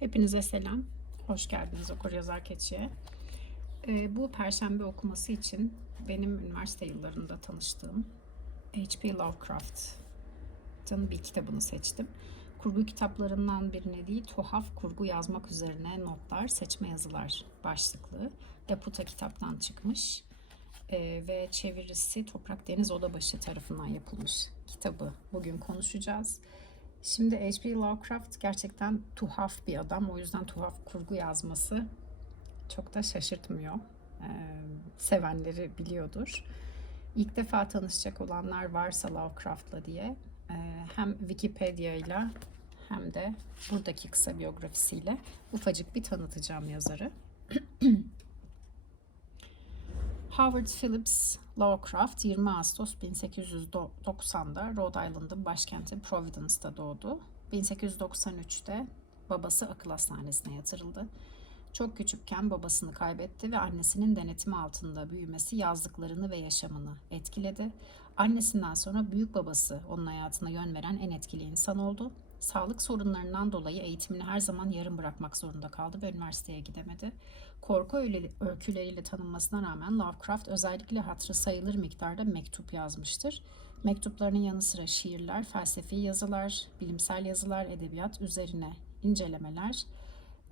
Hepinize selam. Hoş geldiniz Okur Yazar Keçi'ye. Ee, bu perşembe okuması için benim üniversite yıllarında tanıştığım H.P. Lovecraft'ın bir kitabını seçtim. Kurgu kitaplarından birine değil, tuhaf kurgu yazmak üzerine notlar, seçme yazılar başlıklı. Laputa kitaptan çıkmış Ee, ve çevirisi Toprak Deniz Odabaşı tarafından yapılmış kitabı bugün konuşacağız. Şimdi H.P. Lovecraft gerçekten tuhaf bir adam. O yüzden tuhaf kurgu yazması çok da şaşırtmıyor. Ee, sevenleri biliyordur. İlk defa tanışacak olanlar varsa Lovecraft'la diye e, hem Wikipedia ile hem de buradaki kısa biyografisiyle ufacık bir tanıtacağım yazarı. Howard Phillips Lovecraft 20 Ağustos 1890'da Rhode Island'ın başkenti Providence'da doğdu. 1893'te babası akıl hastanesine yatırıldı. Çok küçükken babasını kaybetti ve annesinin denetimi altında büyümesi yazdıklarını ve yaşamını etkiledi. Annesinden sonra büyük babası onun hayatına yön veren en etkili insan oldu. Sağlık sorunlarından dolayı eğitimini her zaman yarım bırakmak zorunda kaldı ve üniversiteye gidemedi. Korku öyküleriyle tanınmasına rağmen Lovecraft özellikle hatırı sayılır miktarda mektup yazmıştır. Mektuplarının yanı sıra şiirler, felsefi yazılar, bilimsel yazılar, edebiyat üzerine incelemeler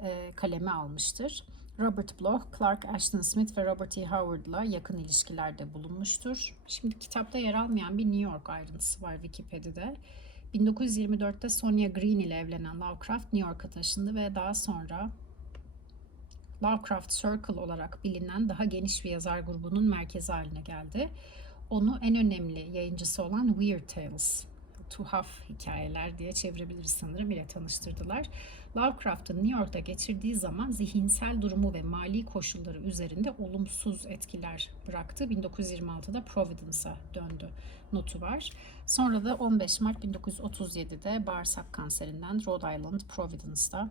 e, kaleme almıştır. Robert Bloch, Clark Ashton Smith ve Robert E. Howard'la yakın ilişkilerde bulunmuştur. Şimdi kitapta yer almayan bir New York ayrıntısı var Wikipedia'da. 1924'te Sonia Green ile evlenen Lovecraft New York'a taşındı ve daha sonra Lovecraft Circle olarak bilinen daha geniş bir yazar grubunun merkezi haline geldi. Onu en önemli yayıncısı olan Weird Tales, tuhaf hikayeler diye çevirebiliriz sanırım ile tanıştırdılar. Lovecraft'ın New York'ta geçirdiği zaman zihinsel durumu ve mali koşulları üzerinde olumsuz etkiler bıraktı. 1926'da Providence'a döndü notu var. Sonra da 15 Mart 1937'de bağırsak kanserinden Rhode Island, Providence'da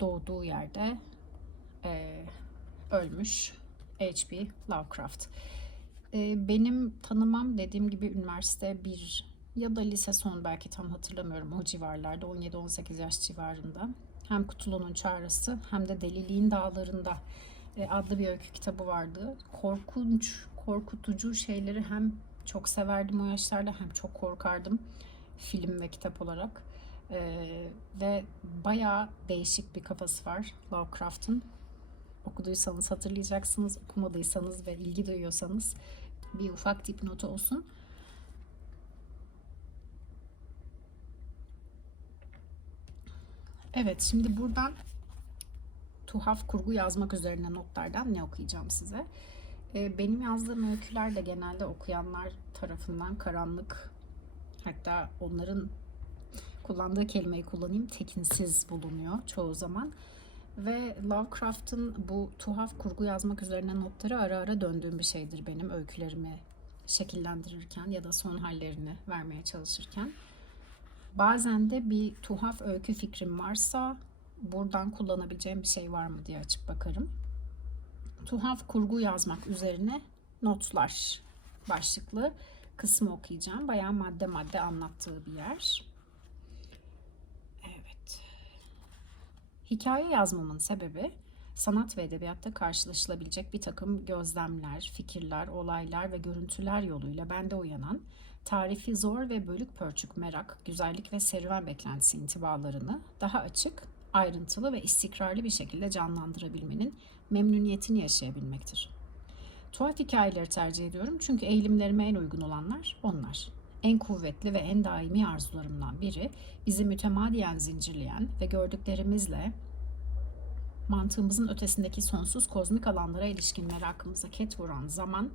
doğduğu yerde e, ölmüş H.P. Lovecraft. E, benim tanımam dediğim gibi üniversite bir ya da lise son belki tam hatırlamıyorum o civarlarda 17-18 yaş civarında. Hem Kutulu'nun Çağrısı hem de Deliliğin Dağlarında e, adlı bir öykü kitabı vardı. Korkunç, korkutucu şeyleri hem çok severdim o yaşlarda hem çok korkardım film ve kitap olarak. Ee, ve bayağı değişik bir kafası var Lovecraft'ın. Okuduysanız hatırlayacaksınız, okumadıysanız ve ilgi duyuyorsanız bir ufak dipnotu olsun. Evet, şimdi buradan tuhaf kurgu yazmak üzerine notlardan ne okuyacağım size? Ee, benim yazdığım öyküler de genelde okuyanlar tarafından karanlık, hatta onların kullandığı kelimeyi kullanayım, tekinsiz bulunuyor çoğu zaman. Ve Lovecraft'ın bu tuhaf kurgu yazmak üzerine notları ara ara döndüğüm bir şeydir benim öykülerimi şekillendirirken ya da son hallerini vermeye çalışırken. Bazen de bir tuhaf öykü fikrim varsa buradan kullanabileceğim bir şey var mı diye açıp bakarım. Tuhaf kurgu yazmak üzerine notlar başlıklı kısmı okuyacağım. Bayağı madde madde anlattığı bir yer. Evet. Hikaye yazmamın sebebi sanat ve edebiyatta karşılaşılabilecek bir takım gözlemler, fikirler, olaylar ve görüntüler yoluyla bende uyanan tarifi zor ve bölük pörçük merak, güzellik ve serüven beklentisi intibalarını daha açık, ayrıntılı ve istikrarlı bir şekilde canlandırabilmenin memnuniyetini yaşayabilmektir. Tuhaf hikayeleri tercih ediyorum çünkü eğilimlerime en uygun olanlar onlar. En kuvvetli ve en daimi arzularımdan biri bizi mütemadiyen zincirleyen ve gördüklerimizle mantığımızın ötesindeki sonsuz kozmik alanlara ilişkin merakımıza ket vuran zaman,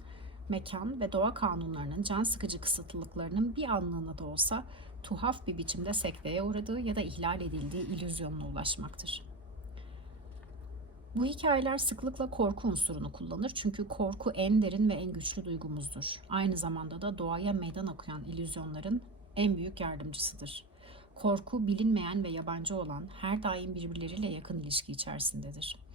mekan ve doğa kanunlarının can sıkıcı kısıtlılıklarının bir anlığına da olsa tuhaf bir biçimde sekteye uğradığı ya da ihlal edildiği illüzyonuna ulaşmaktır. Bu hikayeler sıklıkla korku unsurunu kullanır çünkü korku en derin ve en güçlü duygumuzdur. Aynı zamanda da doğaya meydan okuyan illüzyonların en büyük yardımcısıdır. Korku bilinmeyen ve yabancı olan her daim birbirleriyle yakın ilişki içerisindedir.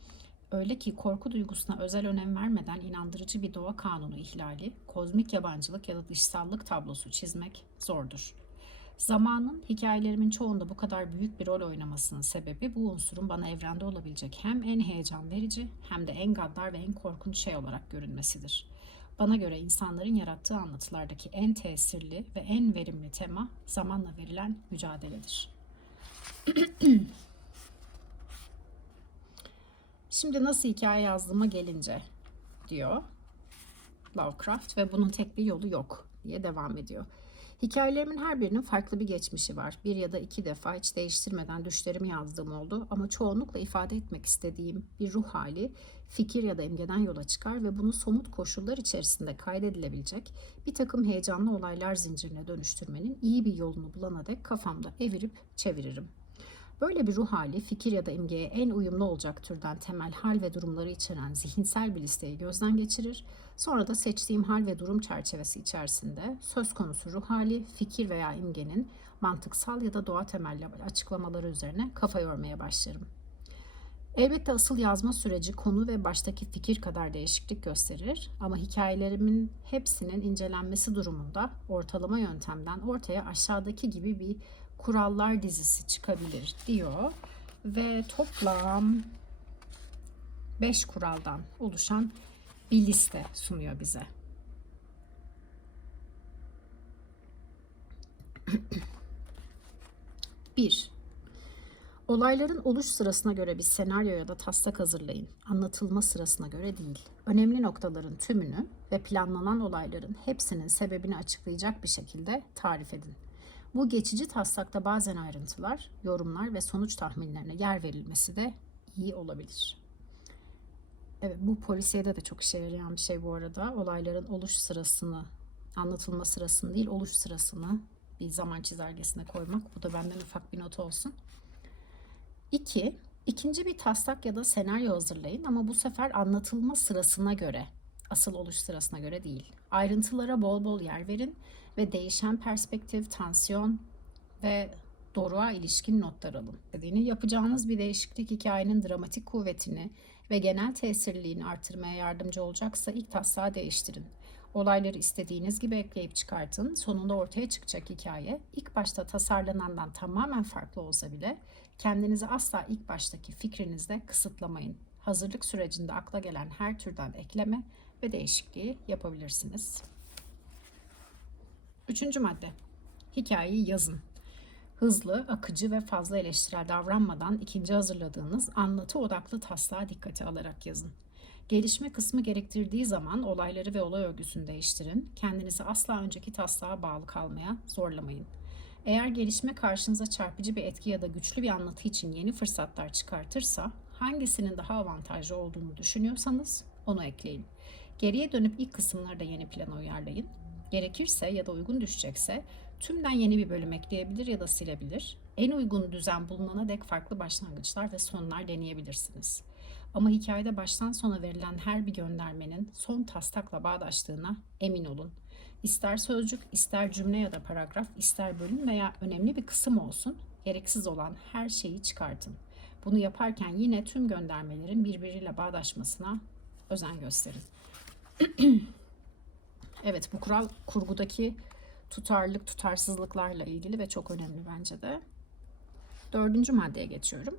Öyle ki korku duygusuna özel önem vermeden inandırıcı bir doğa kanunu ihlali, kozmik yabancılık ya da dışsallık tablosu çizmek zordur. Zamanın hikayelerimin çoğunda bu kadar büyük bir rol oynamasının sebebi bu unsurun bana evrende olabilecek hem en heyecan verici hem de en gaddar ve en korkunç şey olarak görünmesidir. Bana göre insanların yarattığı anlatılardaki en tesirli ve en verimli tema zamanla verilen mücadeledir. Şimdi nasıl hikaye yazdığıma gelince diyor Lovecraft ve bunun tek bir yolu yok diye devam ediyor. Hikayelerimin her birinin farklı bir geçmişi var. Bir ya da iki defa hiç değiştirmeden düşlerimi yazdığım oldu ama çoğunlukla ifade etmek istediğim bir ruh hali, fikir ya da imgeden yola çıkar ve bunu somut koşullar içerisinde kaydedilebilecek bir takım heyecanlı olaylar zincirine dönüştürmenin iyi bir yolunu bulana dek kafamda evirip çeviririm. Böyle bir ruh hali, fikir ya da imgeye en uyumlu olacak türden temel hal ve durumları içeren zihinsel bir listeyi gözden geçirir. Sonra da seçtiğim hal ve durum çerçevesi içerisinde söz konusu ruh hali, fikir veya imgenin mantıksal ya da doğa temelli açıklamaları üzerine kafa yormaya başlarım. Elbette asıl yazma süreci konu ve baştaki fikir kadar değişiklik gösterir ama hikayelerimin hepsinin incelenmesi durumunda ortalama yöntemden ortaya aşağıdaki gibi bir kurallar dizisi çıkabilir diyor ve toplam 5 kuraldan oluşan bir liste sunuyor bize. Bir, Olayların oluş sırasına göre bir senaryo ya da taslak hazırlayın. Anlatılma sırasına göre değil. Önemli noktaların tümünü ve planlanan olayların hepsinin sebebini açıklayacak bir şekilde tarif edin. Bu geçici taslakta bazen ayrıntılar, yorumlar ve sonuç tahminlerine yer verilmesi de iyi olabilir. Evet bu polisiyede de çok işe yarayan bir şey bu arada. Olayların oluş sırasını, anlatılma sırasını değil oluş sırasını bir zaman çizelgesine koymak. Bu da benden ufak bir not olsun. İki, ikinci bir taslak ya da senaryo hazırlayın ama bu sefer anlatılma sırasına göre, asıl oluş sırasına göre değil. Ayrıntılara bol bol yer verin ve değişen perspektif, tansiyon ve doruğa ilişkin notlar alın. Dediğini yapacağınız bir değişiklik hikayenin dramatik kuvvetini ve genel tesirliliğini artırmaya yardımcı olacaksa ilk taslağı değiştirin. Olayları istediğiniz gibi ekleyip çıkartın. Sonunda ortaya çıkacak hikaye ilk başta tasarlanandan tamamen farklı olsa bile kendinizi asla ilk baştaki fikrinizde kısıtlamayın. Hazırlık sürecinde akla gelen her türden ekleme ve değişikliği yapabilirsiniz. Üçüncü madde. Hikayeyi yazın. Hızlı, akıcı ve fazla eleştirel davranmadan ikinci hazırladığınız anlatı odaklı taslağı dikkate alarak yazın. Gelişme kısmı gerektirdiği zaman olayları ve olay örgüsünü değiştirin. Kendinizi asla önceki taslağa bağlı kalmaya zorlamayın. Eğer gelişme karşınıza çarpıcı bir etki ya da güçlü bir anlatı için yeni fırsatlar çıkartırsa, hangisinin daha avantajlı olduğunu düşünüyorsanız onu ekleyin. Geriye dönüp ilk kısımları da yeni plana uyarlayın. Gerekirse ya da uygun düşecekse tümden yeni bir bölüm ekleyebilir ya da silebilir. En uygun düzen bulunana dek farklı başlangıçlar ve sonlar deneyebilirsiniz. Ama hikayede baştan sona verilen her bir göndermenin son taslakla bağdaştığına emin olun. İster sözcük, ister cümle ya da paragraf, ister bölüm veya önemli bir kısım olsun, gereksiz olan her şeyi çıkartın. Bunu yaparken yine tüm göndermelerin birbiriyle bağdaşmasına özen gösterin. evet bu kural kurgudaki tutarlılık, tutarsızlıklarla ilgili ve çok önemli bence de. Dördüncü maddeye geçiyorum.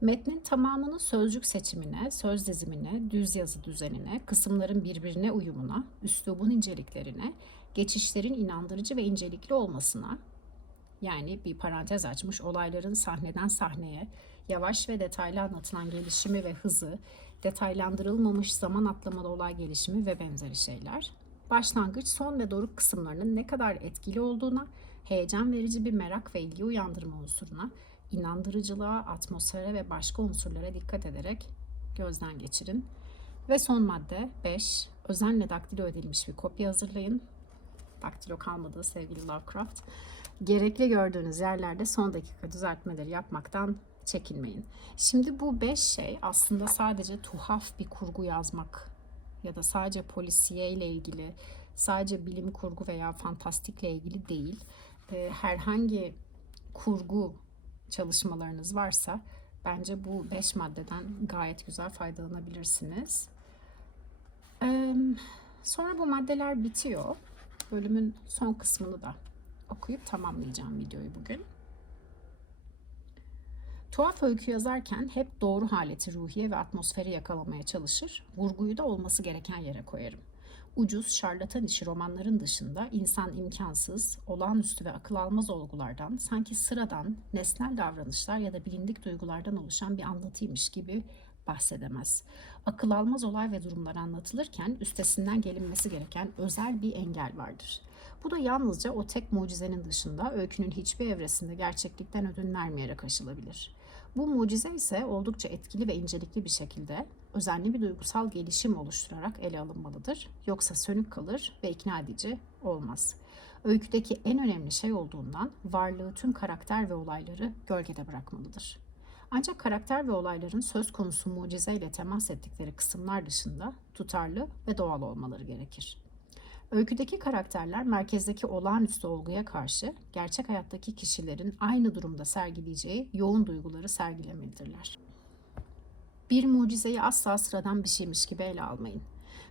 Metnin tamamını sözcük seçimine, söz dizimine, düz yazı düzenine, kısımların birbirine uyumuna, üslubun inceliklerine, geçişlerin inandırıcı ve incelikli olmasına, yani bir parantez açmış olayların sahneden sahneye, yavaş ve detaylı anlatılan gelişimi ve hızı, detaylandırılmamış zaman atlamalı olay gelişimi ve benzeri şeyler, başlangıç, son ve doruk kısımlarının ne kadar etkili olduğuna, heyecan verici bir merak ve ilgi uyandırma unsuruna, inandırıcılığa, atmosfere ve başka unsurlara dikkat ederek gözden geçirin. Ve son madde 5. Özenle daktilo edilmiş bir kopya hazırlayın. Daktilo kalmadı sevgili Lovecraft. Gerekli gördüğünüz yerlerde son dakika düzeltmeleri yapmaktan çekinmeyin. Şimdi bu 5 şey aslında sadece tuhaf bir kurgu yazmak ya da sadece polisiye ile ilgili, sadece bilim kurgu veya fantastikle ilgili değil. Herhangi kurgu çalışmalarınız varsa bence bu 5 maddeden gayet güzel faydalanabilirsiniz. Ee, sonra bu maddeler bitiyor. Bölümün son kısmını da okuyup tamamlayacağım videoyu bugün. Tuhaf öykü yazarken hep doğru haleti ruhiye ve atmosferi yakalamaya çalışır, vurguyu da olması gereken yere koyarım. Ucuz, şarlatan işi romanların dışında insan imkansız, olağanüstü ve akıl almaz olgulardan, sanki sıradan, nesnel davranışlar ya da bilindik duygulardan oluşan bir anlatıymış gibi bahsedemez. Akıl almaz olay ve durumlar anlatılırken üstesinden gelinmesi gereken özel bir engel vardır. Bu da yalnızca o tek mucizenin dışında öykünün hiçbir evresinde gerçeklikten ödün vermeyerek aşılabilir. Bu mucize ise oldukça etkili ve incelikli bir şekilde özenli bir duygusal gelişim oluşturarak ele alınmalıdır. Yoksa sönük kalır ve ikna edici olmaz. Öyküdeki en önemli şey olduğundan varlığı tüm karakter ve olayları gölgede bırakmalıdır. Ancak karakter ve olayların söz konusu mucizeyle temas ettikleri kısımlar dışında tutarlı ve doğal olmaları gerekir. Öyküdeki karakterler merkezdeki olağanüstü olguya karşı gerçek hayattaki kişilerin aynı durumda sergileyeceği yoğun duyguları sergilemelidirler. Bir mucizeyi asla sıradan bir şeymiş gibi ele almayın.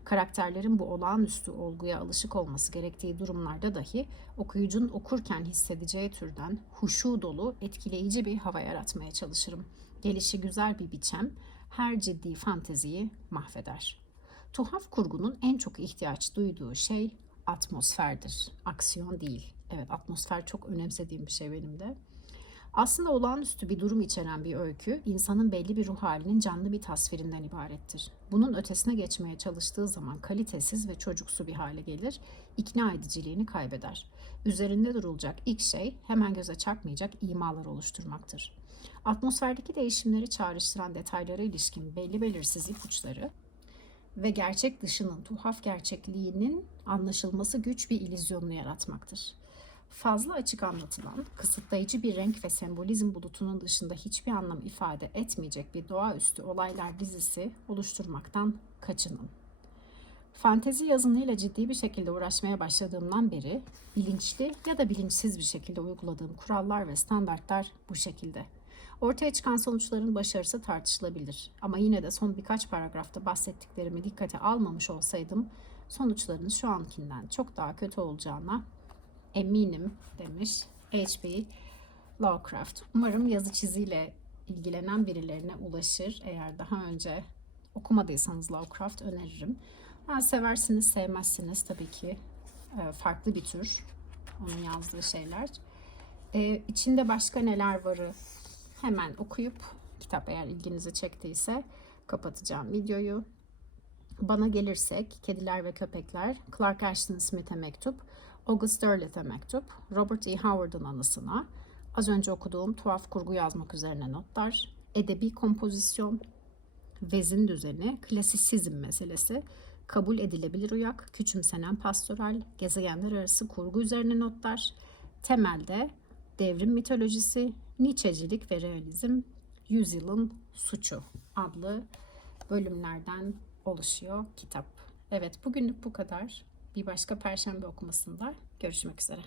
Karakterlerin bu olağanüstü olguya alışık olması gerektiği durumlarda dahi okuyucunun okurken hissedeceği türden huşu dolu, etkileyici bir hava yaratmaya çalışırım. Gelişi güzel bir biçem her ciddi fanteziyi mahveder. Tuhaf kurgunun en çok ihtiyaç duyduğu şey atmosferdir. Aksiyon değil. Evet atmosfer çok önemsediğim bir şey benim de. Aslında olağanüstü bir durum içeren bir öykü, insanın belli bir ruh halinin canlı bir tasvirinden ibarettir. Bunun ötesine geçmeye çalıştığı zaman kalitesiz ve çocuksu bir hale gelir, ikna ediciliğini kaybeder. Üzerinde durulacak ilk şey hemen göze çarpmayacak imalar oluşturmaktır. Atmosferdeki değişimleri çağrıştıran detaylara ilişkin belli belirsiz ipuçları ve gerçek dışının tuhaf gerçekliğinin anlaşılması güç bir illüzyonunu yaratmaktır. Fazla açık anlatılan, kısıtlayıcı bir renk ve sembolizm bulutunun dışında hiçbir anlam ifade etmeyecek bir doğaüstü olaylar dizisi oluşturmaktan kaçının. Fantezi yazınıyla ciddi bir şekilde uğraşmaya başladığımdan beri bilinçli ya da bilinçsiz bir şekilde uyguladığım kurallar ve standartlar bu şekilde. Ortaya çıkan sonuçların başarısı tartışılabilir. Ama yine de son birkaç paragrafta bahsettiklerimi dikkate almamış olsaydım sonuçların şu ankinden çok daha kötü olacağına eminim demiş H.P. Lovecraft. Umarım yazı çiziyle ilgilenen birilerine ulaşır. Eğer daha önce okumadıysanız Lovecraft öneririm. Ha, seversiniz, sevmezsiniz tabii ki e, farklı bir tür onun yazdığı şeyler. Ee, içinde başka neler varı hemen okuyup kitap eğer ilginizi çektiyse kapatacağım videoyu. Bana gelirsek Kediler ve Köpekler, Clark Ashton Smith'e mektup, August Derleth'e mektup, Robert E. Howard'ın anısına, az önce okuduğum tuhaf kurgu yazmak üzerine notlar, edebi kompozisyon, vezin düzeni, klasisizm meselesi, kabul edilebilir uyak, küçümsenen pastoral, gezegenler arası kurgu üzerine notlar, temelde devrim mitolojisi, Nietzschecilik ve realizm, Yüzyılın Suçu adlı bölümlerden oluşuyor kitap. Evet bugünlük bu kadar. Bir başka perşembe okumasında görüşmek üzere.